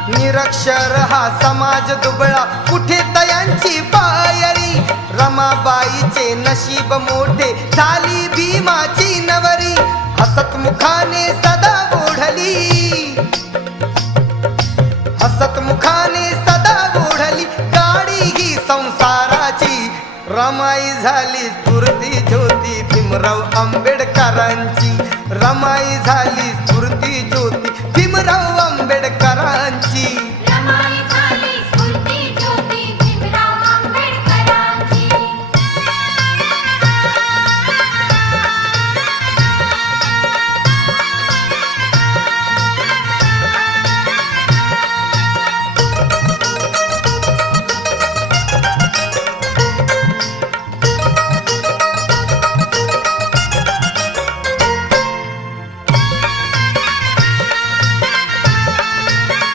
निरक्षर हा समाज दुबळा, कुठे तयांची पायरी. रमाबाईचे नशीब मोठे, झाली भीमाची नवरी. हसत मुखाने सदा ओढली, हसत मुखाने सदा ओढली गाडी ही संसाराची. रमाई झाली स्फूर्ती ज्योती भीमराव आंबेडकरांची. रमाई झाली स्फूर्ती ज्योती